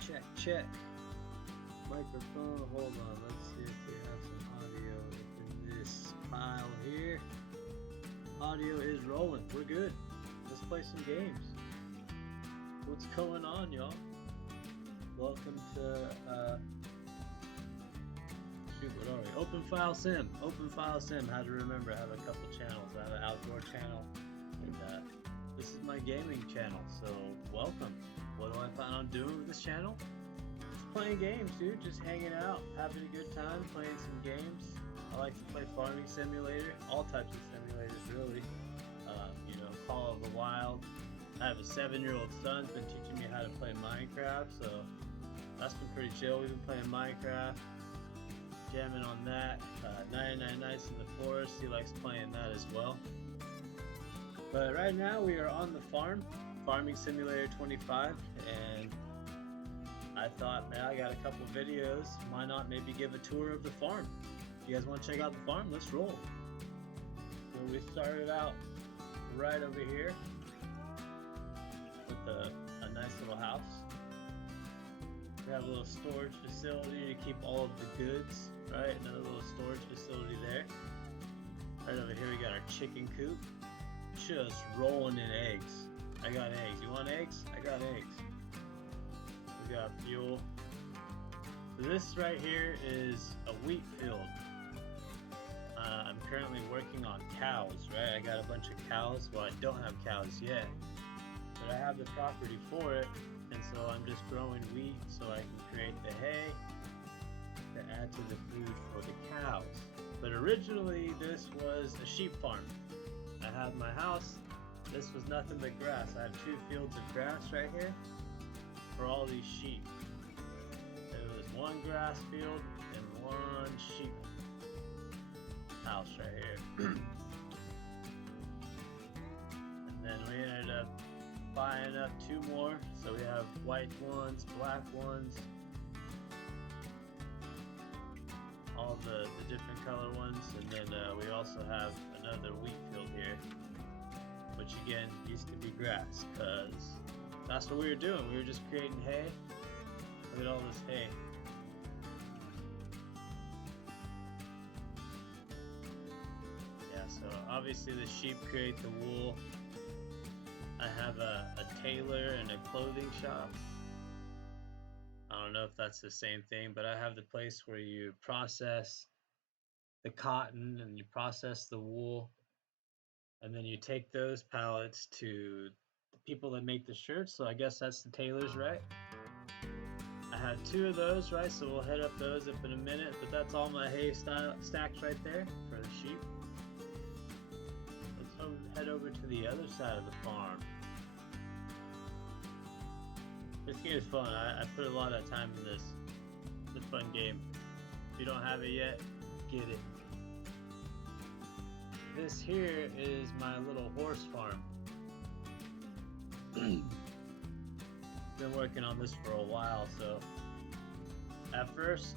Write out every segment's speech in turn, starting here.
Check. Microphone, hold on, let's see if we have some audio in this file here. Audio is rolling, we're good. Let's play some games. What's going on, y'all? Welcome to, what are we? Open File Sim, how to remember. I have a couple channels. I have an outdoor channel, and this is my gaming channel, so welcome. What do I plan on doing with this channel? Playing games, dude, just hanging out, having a good time, playing some games. I like to play Farming Simulator, all types of simulators, really. Call of the Wild. I have a 7-year-old son who's been teaching me how to play Minecraft, so that's been pretty chill. We've been playing Minecraft, jamming on that. 99 Nights in the Forest, he likes playing that as well. But right now we are on the farm, Farming Simulator 25, and I thought, man, I got a couple videos. Why not maybe give a tour of the farm? If you guys want to check out the farm, let's roll. So we started out right over here with a nice little house. We have a little storage facility to keep all of the goods, right? Another little storage facility there. Right over here we got our chicken coop. Just rolling in eggs. I got eggs. You want eggs? I got eggs. We got fuel. So this right here is a wheat field. I'm currently working on cows, right? I got a bunch of cows. Well, I don't have cows yet, but I have the property for it, and so I'm just growing wheat so I can create the hay to add to the food for the cows. But originally this was a sheep farm. I have my house. This was nothing but grass. I have 2 fields of grass right here for all these sheep. There was 1 grass field and 1 sheep house right here. And then we ended up buying up 2 more. So we have white ones, black ones, all the different color ones. And then we also have another wheat field here, which again used to be grass, because that's what we were doing. We were just creating hay. Look at all this hay. Yeah, so obviously the sheep create the wool. I have a tailor and a clothing shop. I don't know if that's the same thing, but I have the place where you process the cotton and you process the wool, and then you take those pallets to the people that make the shirts. So I guess that's the tailors, right? I have 2 of those, right? So we'll head up those up in a minute, but that's all my hay stacks right there for the sheep. Let's head over to the other side of the farm. This game is fun. I put a lot of time in this. It's a fun game. If you don't have it yet, get it. This here is my little horse farm. Been working on this for a while, so at first,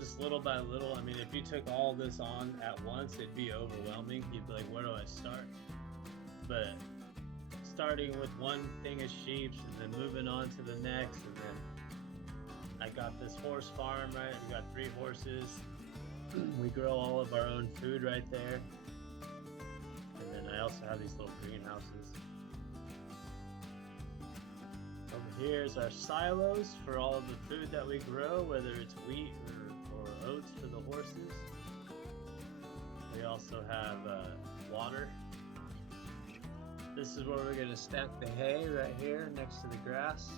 just little by little, I mean, if you took all this on at once, it'd be overwhelming. You'd be like, where do I start? But starting with 1 thing of sheep and then moving on to the next, and then I got this horse farm, right? We got 3 horses. We grow all of our own food right there. And then I also have these little greenhouses. Over here is our silos for all of the food that we grow, whether it's wheat or oats for the horses. We also have water. This is where we're going to stack the hay right here next to the grass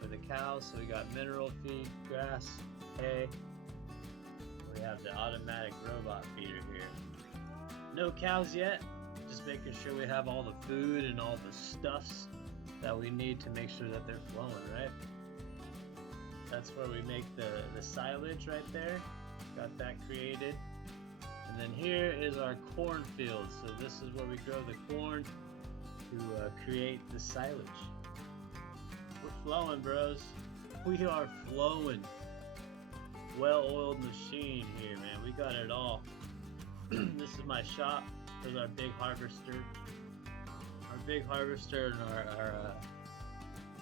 for the cows. So we got mineral feed, grass, hay. We have the automatic robot feeder here. No cows yet, just making sure we have all the food and all the stuffs that we need to make sure that they're flowing, right? That's where we make the silage right there. Got that created. And then here is our cornfield. So this is where we grow the corn to create the silage. We're flowing, bros. We are flowing. Well-oiled machine here, man. We got it all. This is my shop. There's our big harvester. Our big harvester and our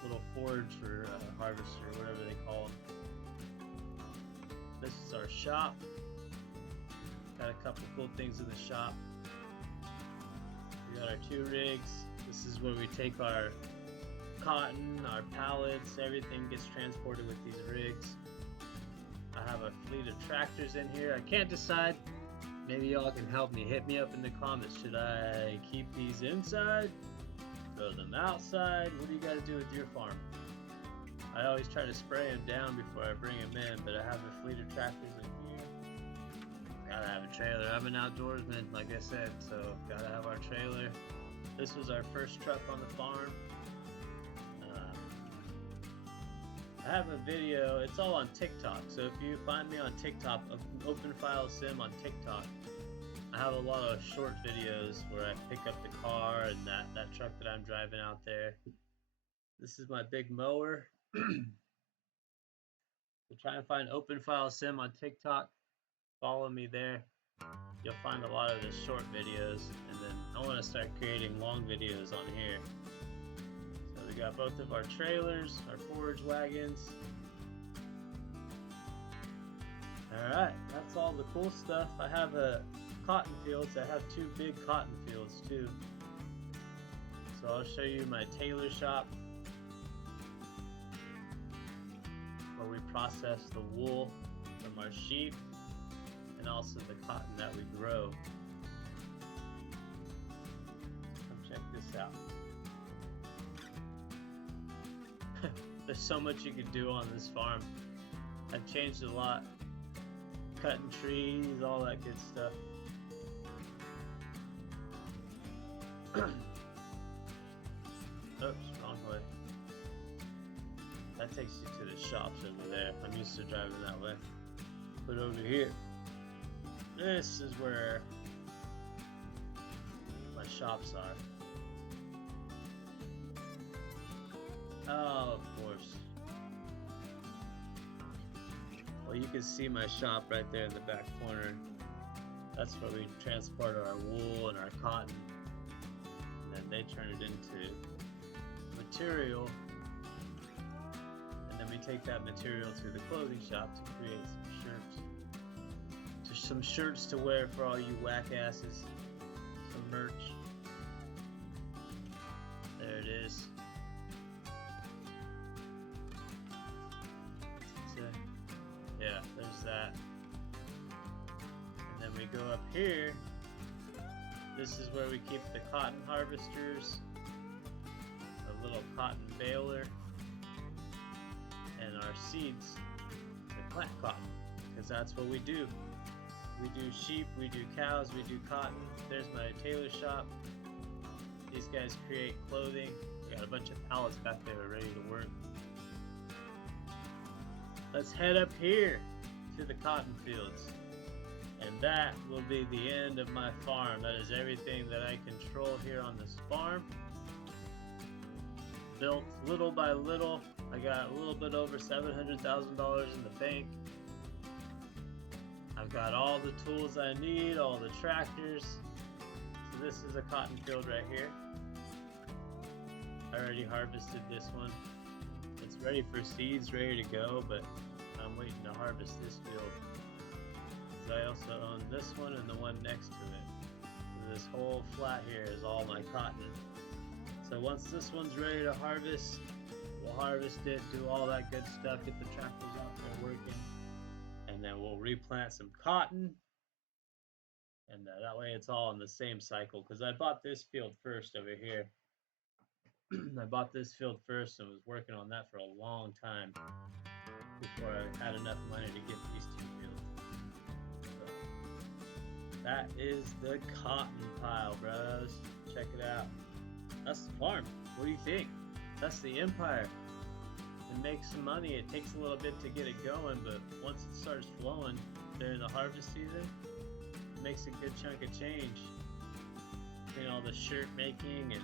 little forge or harvester, whatever they call them. This is our shop. Got a couple cool things in the shop. We got our 2 rigs. This is where we take our cotton, our pallets, everything gets transported with these rigs. I have a fleet of tractors in here. I can't decide. Maybe y'all can help me. Hit me up in the comments. Should I keep these inside? Throw them outside? What do you gotta do with your farm? I always try to spray them down before I bring them in, but I have a fleet of tractors in here. Gotta have a trailer. I'm an outdoorsman, like I said, so gotta have our trailer. This was our first truck on the farm. I have a video, it's all on TikTok, so if you find me on TikTok, Open File Sim on TikTok, I have a lot of short videos where I pick up the car and that truck that I'm driving out there. This is my big mower. So try and find Open File Sim on TikTok, follow me there. You'll find a lot of the short videos, and then I want to start creating long videos on here. We got both of our trailers, our forage wagons. Alright, that's all the cool stuff. I have cotton fields. I have 2 big cotton fields too. So I'll show you my tailor shop where we process the wool from our sheep and also the cotton that we grow. Come check this out. There's so much you can do on this farm. I've changed a lot. Cutting trees, all that good stuff. Oops, wrong way. That takes you to the shops over there. I'm used to driving that way. But over here, this is where my shops are. Oh, of course. Well, you can see my shop right there in the back corner. That's where we transport our wool and our cotton. And then they turn it into material. And then we take that material to the clothing shop to create some shirts. Some shirts to wear for all you whack asses. Some merch. There it is. Yeah, there's that. And then we go up here. This is where we keep the cotton harvesters, a little cotton baler, and our seeds to plant cotton, because that's what we do. We do sheep, we do cows, we do cotton. There's my tailor shop. These guys create clothing. We got a bunch of pallets back there ready to work. Let's head up here to the cotton fields, and that will be the end of my farm. That is everything that I control here on this farm. Built little by little. I got a little bit over $700,000 in the bank. I've got all the tools I need, all the tractors. So this is a cotton field right here. I already harvested this one. It's ready for seeds, ready to go, but I'm waiting to harvest this field. I also own this one and the one next to it. So this whole flat here is all my cotton. So once this one's ready to harvest, we'll harvest it, do all that good stuff, get the tractors out there working, and then we'll replant some cotton. And that way it's all in the same cycle, because I bought this field first over here. I bought this field first and was working on that for a long time before I had enough money to get these 2 fields. So, that is the cotton pile, bros. Check it out. That's the farm. What do you think? That's the empire. It makes some money. It takes a little bit to get it going, but once it starts flowing during the harvest season, it makes a good chunk of change. Between all the shirt making and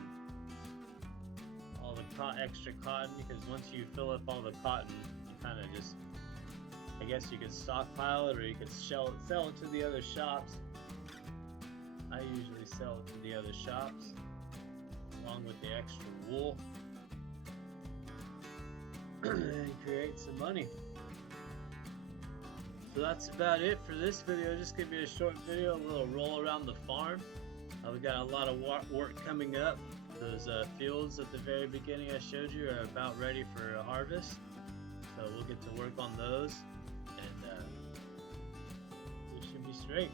all the extra cotton, because once you fill up all the cotton, you kind of just, I guess you could stockpile it, or you could sell it to the other shops. I usually sell it to the other shops along with the extra wool. and create some money. So that's about it for this video. Just gonna be a short video, a little roll around the farm. We got a lot of work coming up. Those fields at the very beginning I showed you are about ready for a harvest. So we'll get to work on those, and we should be straight.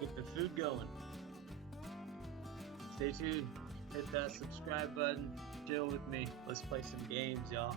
Get the food going. Stay tuned. Hit that subscribe button. Chill with me. Let's play some games, y'all.